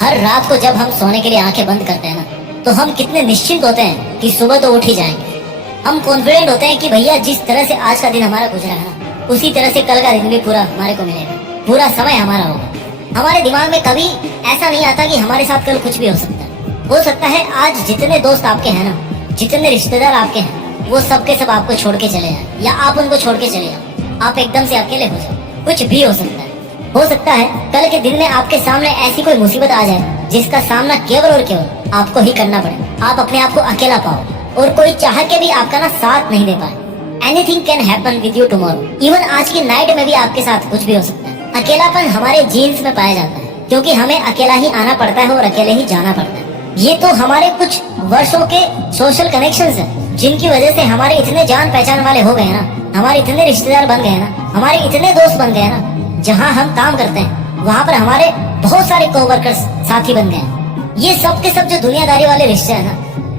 हर रात को जब हम सोने के लिए आंखें बंद करते हैं ना, तो हम कितने निश्चिंत होते हैं कि सुबह तो उठ ही जाएंगे। हम कॉन्फिडेंट होते हैं कि भैया जिस तरह से आज का दिन हमारा गुजरा है ना, उसी तरह से कल का दिन भी पूरा हमारे को मिलेगा, पूरा समय हमारा होगा। हमारे दिमाग में कभी ऐसा नहीं आता कि हमारे साथ कल कुछ भी हो सकता है। हो सकता है आज जितने दोस्त आपके हैं ना, जितने रिश्तेदार आपके हैं, वो सब के सब आपको छोड़ के चले जाए या आप उनको छोड़ के चले जाओ। आप एकदम से अकेले हो जाओ, कुछ भी हो सकता है। हो सकता है कल के दिन में आपके सामने ऐसी कोई मुसीबत आ जाए जिसका सामना केवल और केवल आपको ही करना पड़े। आप अपने आप को अकेला पाओ और कोई चाह के भी आपका ना साथ नहीं दे पाए। Anything can happen with you tomorrow. Even आज की नाइट में भी आपके साथ कुछ भी हो सकता है। अकेलापन हमारे जीन्स में पाया जाता है, क्योंकि हमें अकेला ही आना पड़ता है और अकेले ही जाना पड़ता है। ये तो हमारे कुछ वर्षों के सोशल कनेक्शंस हैं, जिनकी वजह से हमारे इतने जान पहचान वाले हो गए ना, हमारे इतने रिश्तेदार बन गए ना, हमारे इतने दोस्त बन गए ना। जहाँ हम काम करते हैं वहाँ पर हमारे बहुत सारे कोवर्कर्स साथी बन गए हैं। ये सब के सब जो दुनियादारी वाले रिश्ते हैं ना,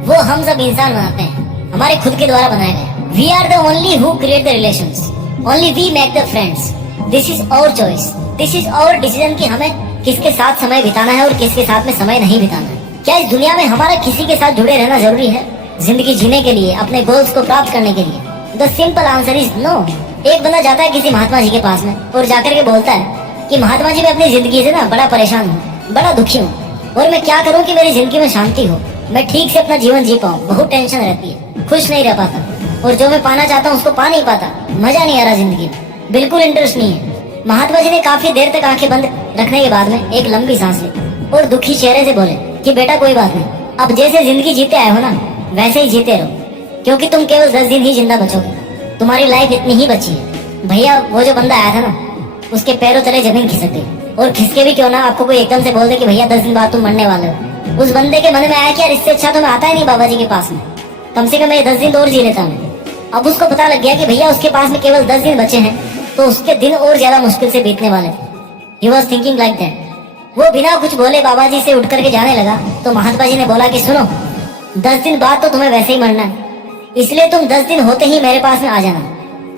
वो हम सब इंसान बनाते हैं, हमारे खुद के द्वारा बनाए गए। We are the only who create the relations, only we make the friends. This is our choice, this is our decision कि हमें किसके साथ समय बिताना है और किसके साथ में समय नहीं बिताना है। क्या इस दुनिया में हमारा किसी के साथ जुड़े रहना जरूरी है जिंदगी जीने के लिए, अपने गोल्स को प्राप्त करने के लिए? The simple answer is no. एक बंदा जाता है किसी महात्मा जी के पास में और जाकर के बोलता है कि महात्मा जी मैं अपनी जिंदगी से ना बड़ा परेशान हूँ, बड़ा दुखी हूँ, और मैं क्या करूँ कि मेरी जिंदगी में शांति हो, मैं ठीक से अपना जीवन जी पाऊँ। बहुत टेंशन रहती है, खुश नहीं रह पाता, और जो मैं पाना चाहता हूँ उसको पा नहीं पाता, मजा नहीं आ रहा जिंदगी में, बिल्कुल इंटरेस्ट नहीं है। महात्मा जी ने काफी देर तक आंखें बंद रखने के बाद में एक लंबी सांस ली और दुखी चेहरे से बोले कि बेटा कोई बात नहीं, अब जैसे जिंदगी जीते आए हो ना वैसे ही जीते रहो, क्योंकि तुम केवल 10 दिन ही जिंदा बचोगे, तुम्हारी लाइफ इतनी ही बची है। भैया वो जो बंदा आया था ना, उसके पैरों तले जमीन खिसक गई, और खिसके भी क्यों ना, आपको कोई एकदम से बोल दे कि भैया 10 दिन बाद तुम मरने वाले हो। उस बंदे के मन में आया कि यार इससे अच्छा तो मैं आता ही नहीं बाबा जी के पास में, कम से कम मैं 10 दिन और जी लेता हूँ। अब उसको पता लग गया कि भैया उसके पास में केवल 10 दिन बचे हैं, तो उसके दिन और ज्यादा मुश्किल से बीतने वाले थे। He was thinking like that. वो बिना कुछ बोले बाबा जी से उठ करके जाने लगा, तो महात्मा जी ने बोला कि सुनो, 10 दिन बाद तो तुम्हें वैसे ही मरना है, इसलिए तुम 10 दिन होते ही मेरे पास में आ जाना,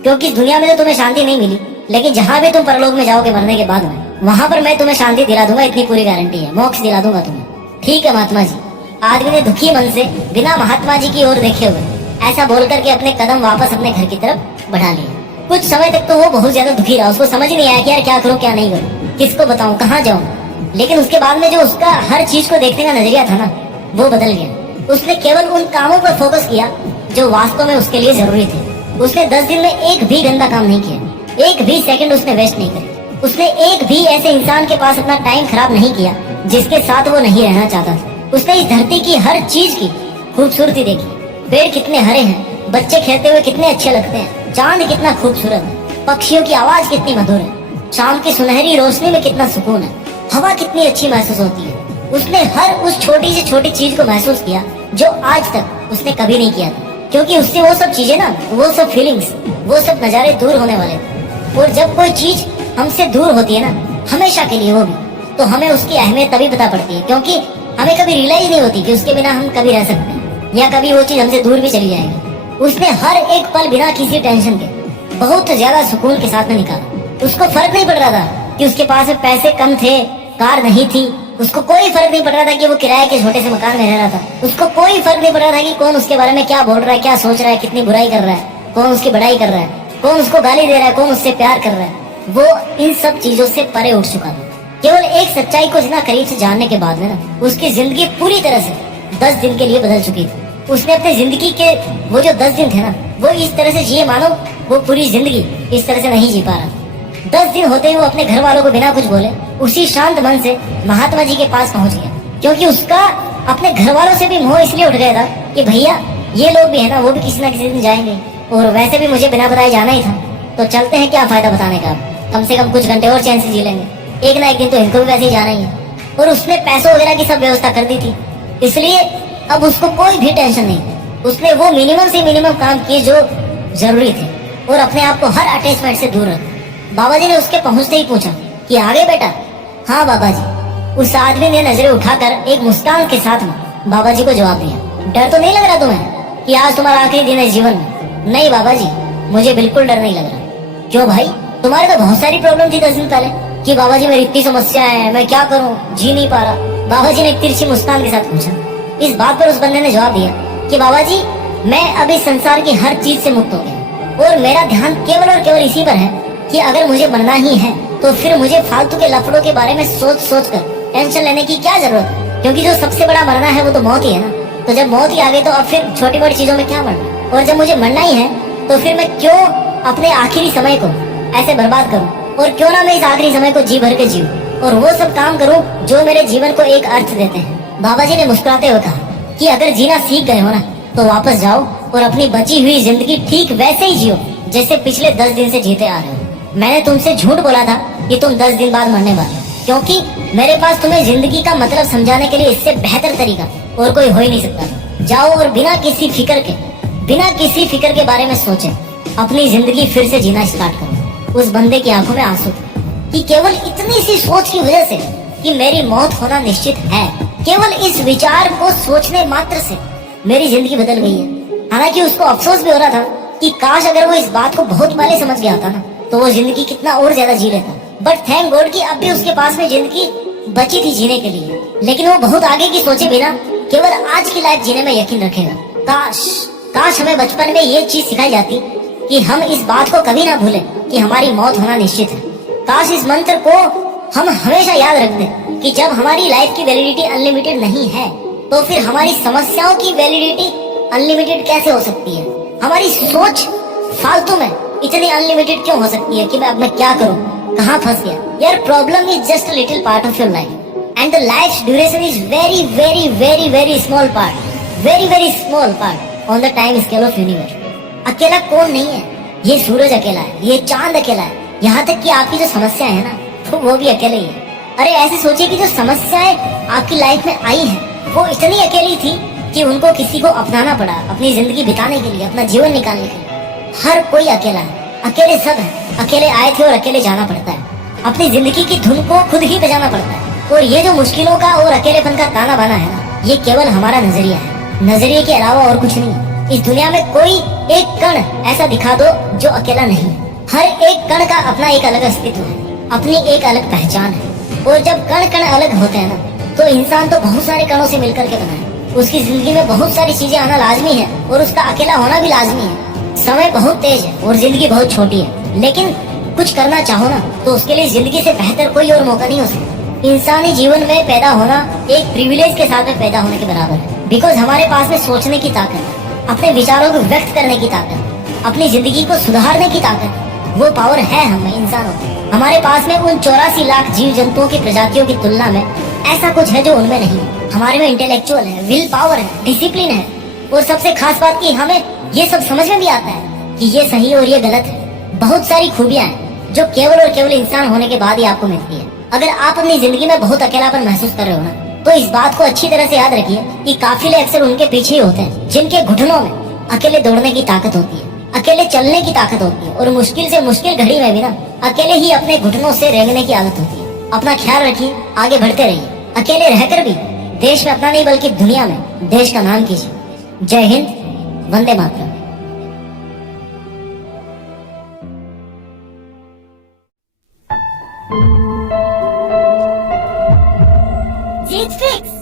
क्योंकि इस दुनिया में तो तुम्हें शांति नहीं मिली, लेकिन जहाँ भी तुम परलोक में जाओगे मरने के बाद में, वहां पर मैं तुम्हें शांति दिला दूंगा, इतनी पूरी गारंटी है, मोक्ष दिला दूंगा तुम्हें। ठीक है महात्मा जी। आदमी ने दुखी मन से बिना महात्मा जी की ओर देखे हुए ऐसा बोल करके अपने कदम वापस अपने घर की तरफ बढ़ा लिए। कुछ समय तक तो वो बहुत ज्यादा दुखी रहा, उसको समझ ही नहीं आया कि यार क्या करूँ क्या नहीं करूँ, किसको बताऊँ, कहाँ जाऊँ। लेकिन उसके बाद में जो उसका हर चीज को देखने का नजरिया था ना, वो बदल गया। उसने केवल उन कामों पर फोकस किया जो वास्तव में उसके लिए जरूरी थे। उसने 10 दिन में एक भी गंदा काम नहीं किया, एक भी सेकंड उसने वेस्ट नहीं किया। उसने एक भी ऐसे इंसान के पास अपना टाइम खराब नहीं किया जिसके साथ वो नहीं रहना चाहता था। उसने इस धरती की हर चीज की खूबसूरती देखी। पेड़ कितने हरे हैं, बच्चे खेलते हुए कितने अच्छे लगते हैं, चांद कितना खूबसूरत है, पक्षियों की आवाज कितनी मधुर है, शाम की सुनहरी रोशनी में कितना सुकून है, हवा कितनी अच्छी महसूस होती है। उसने हर उस छोटी से छोटी चीज को महसूस किया जो आज तक उसने कभी नहीं किया था, क्योंकि उससे वो सब चीजें ना, वो सब फीलिंग्स, वो सब नजारे दूर होने वाले थे। और जब कोई चीज हमसे दूर होती है ना, हमेशा के लिए वो भी, तो हमें उसकी अहमियत तभी पता पड़ती है, क्योंकि हमें कभी रियलाइज नहीं होती कि उसके बिना हम कभी रह सकते हैं, या कभी वो चीज हमसे दूर भी चली जाएगी। उसने हर एक पल बिना किसी टेंशन के बहुत ज्यादा सुकून के साथ में निकाला। उसको फर्क नहीं पड़ रहा था कि उसके पास में पैसे कम थे, कार नहीं थी, उसको कोई फर्क नहीं पड़ रहा था कि वो किराए के छोटे से मकान में रह रहा था, उसको कोई फर्क नहीं पड़ रहा था कि कौन उसके बारे में क्या बोल रहा है, क्या सोच रहा है, कितनी बुराई कर रहा है, कौन उसकी बड़ाई कर रहा है, कौन उसको गाली दे रहा है, कौन उससे प्यार कर रहा है। वो इन सब चीजों से परे उठ चुका था। केवल एक सच्चाई को इतना करीब से जानने के बाद में ना, उसकी जिंदगी पूरी तरह से 10 दिन के लिए बदल चुकी थी। उसने अपनी जिंदगी के वो जो 10 दिन थे ना, वो इस तरह से जिए मानो वो पूरी जिंदगी इस तरह से नहीं जी पा रहा। 10 दिन होते ही वो अपने घर वालों को बिना कुछ बोले उसी शांत मन से महात्मा जी के पास पहुंच गया, क्योंकि उसका अपने घर वालों से भी मोह इसलिए उठ गया था कि भैया ये लोग भी है ना, वो भी किसी ना किसी दिन जाएंगे, और वैसे भी मुझे बिना बताए जाना ही था, तो चलते हैं, क्या फायदा बताने का, कम से कम कुछ घंटे और चैन से जी लेंगे, एक ना एक दिन तो इनको भी वैसे ही जाना ही है। और उसने पैसों वगैरह की सब व्यवस्था कर दी थी, इसलिए अब उसको कोई भी टेंशन नहीं। उसने वो मिनिमम से मिनिमम काम किए जो जरूरी थे, और अपने आप को हर अटैचमेंट से दूर रखा। बाबा जी ने उसके पहुंचते ही पूछा कि आगे बेटा? हाँ बाबा जी। उस आदमी ने नजरें उठाकर एक मुस्कान के साथ में बाबा जी को जवाब दिया, डर तो नहीं लग रहा तुम्हें कि आज तुम्हारा आखिरी दिन है जीवन में? नहीं बाबा जी, मुझे बिल्कुल डर नहीं लग रहा। क्यों भाई, तुम्हारे तो बहुत सारी प्रॉब्लम थी 10 दिन पहले कि बाबा जी मेरी इतनी समस्या है, मैं क्या करूं, जी नहीं पा रहा। बाबा जी ने एक तिरछी मुस्कान के साथ पूछा। इस बात पर उस बंदे ने जवाब दिया कि बाबा जी, मैं अब इस संसार की हर चीज से मुक्त हो गया और मेरा ध्यान केवल और केवल इसी पर है कि अगर मुझे मरना ही है तो फिर मुझे फालतू के लफड़ों के बारे में सोच सोच कर टेंशन लेने की क्या जरूरत है, क्योंकि जो सबसे बड़ा मरना है वो तो मौत ही है ना। तो जब मौत ही आ गई तो अब फिर छोटी बड़ी चीजों में क्या मरना, और जब मुझे मरना ही है तो फिर मैं क्यों अपने आखिरी समय को ऐसे बर्बाद करूं, और क्यों ना मैं इस आखिरी समय को जी भर के जीऊं और वो सब काम करूं जो मेरे जीवन को एक अर्थ देते हैं। बाबा जी ने मुस्कुराते हुए कहा कि अगर जीना सीख गए हो ना तो वापस जाओ और अपनी बची हुई जिंदगी ठीक वैसे ही जियो जैसे पिछले 10 दिन से जीते आ रहे हो। मैंने तुमसे झूठ बोला था कि तुम 10 दिन बाद मरने वाले हो, क्योंकि मेरे पास तुम्हें जिंदगी का मतलब समझाने के लिए इससे बेहतर तरीका और कोई हो ही नहीं सकता। जाओ और बिना किसी फिक्र के बारे में सोचे अपनी जिंदगी फिर से जीना स्टार्ट करो। उस बंदे की आंखों में आंसू थे कि केवल इतनी सी सोच की वजह से कि मेरी मौत होना निश्चित है, केवल इस विचार को सोचने मात्र से मेरी जिंदगी बदल गई है। हालांकि उसको अफसोस भी हो रहा था कि काश अगर वो इस बात को बहुत पहले समझ गया था ना तो वो जिंदगी कितना और ज्यादा जी लेता। बट थैंक गॉड कि अब भी उसके पास में जिंदगी बची थी जीने के लिए, लेकिन वो बहुत आगे की सोचे बिना केवल आज की लाइफ जीने में यकीन रखेगा। काश हमें बचपन में ये चीज सिखाई जाती कि हम इस बात को कभी ना भूलें कि हमारी मौत होना निश्चित है। काश इस मंत्र को हम हमेशा याद रख दें कि जब हमारी लाइफ की वैलिडिटी अनलिमिटेड नहीं है तो फिर हमारी समस्याओं की वैलिडिटी अनलिमिटेड कैसे हो सकती है। हमारी सोच फालतू में इतनी अनलिमिटेड क्यों हो सकती है कि अब मैं क्या करूं, कहां फंस गया। यार problem is just a little part of your life and the life duration is very very very very small part on the time scale of universe. अकेला कौन नहीं है, ये सूरज अकेला है, ये चांद अकेला है, यहाँ तक कि आपकी जो समस्या है ना तो वो भी अकेले ही है। अरे ऐसे सोचिए कि जो समस्याएं आपकी लाइफ में आई हैं वो इतनी अकेली थी कि उनको किसी को अपनाना पड़ा अपनी जिंदगी बिताने के लिए, अपना जीवन निकालने के लिए। हर कोई अकेला है, अकेले सब है, अकेले आए थे और अकेले जाना पड़ता है। अपनी जिंदगी की धुन को खुद ही बजाना पड़ता है। और ये जो मुश्किलों का और अकेलेपन का ताना बाना है ना, ये केवल हमारा नजरिया है, नजरिए के अलावा और कुछ नहीं। इस दुनिया में कोई एक कण ऐसा दिखा दो जो अकेला नहीं। हर एक कण का अपना एक अलग अस्तित्व है, अपनी एक अलग पहचान है। और जब कण कण अलग होते हैं ना तो इंसान तो बहुत सारे कणों से मिलकर के बना है। उसकी जिंदगी में बहुत सारी चीजें आना लाजमी है और उसका अकेला होना भी लाजमी है। समय बहुत तेज है और जिंदगी बहुत छोटी है, लेकिन कुछ करना चाहो ना तो उसके लिए जिंदगी से बेहतर कोई और मौका नहीं हो सकता। इंसानी जीवन में पैदा होना एक प्रिविलेज के साथ में पैदा होने के बराबर है, बिकॉज हमारे पास में सोचने की ताकत है, अपने विचारों को व्यक्त करने की ताकत, अपनी जिंदगी को सुधारने की ताकत, वो पावर है हम इंसानों में। हमारे पास में उन 84 लाख जीव जंतुओं की प्रजातियों की तुलना में ऐसा कुछ है जो उनमें नहीं है। हमारे में इंटेलेक्चुअल है, विल पावर है, डिसिप्लिन है, और सबसे खास बात की हमें ये सब समझ में भी आता है कि ये सही और ये गलत है। बहुत सारी खूबियां हैं जो केवल और केवल इंसान होने के बाद ही आपको मिलती है। अगर आप अपनी जिंदगी में बहुत अकेलापन महसूस कर रहे हो ना तो इस बात को अच्छी तरह से याद रखिए कि काफिले अक्सर उनके पीछे ही होते हैं जिनके घुटनों में अकेले दौड़ने की ताकत होती है, अकेले चलने की ताकत होती है, और मुश्किल से मुश्किल घड़ी में भी ना अकेले ही अपने घुटनों से रेंगने की आदत होती है। अपना ख्याल रखिए, आगे बढ़ते रहिए, अकेले रहकर भी देश में अपना नहीं बल्कि दुनिया में देश का नाम कीजिए। जय हिंद, वंदे मातरम। जीत फिक्स।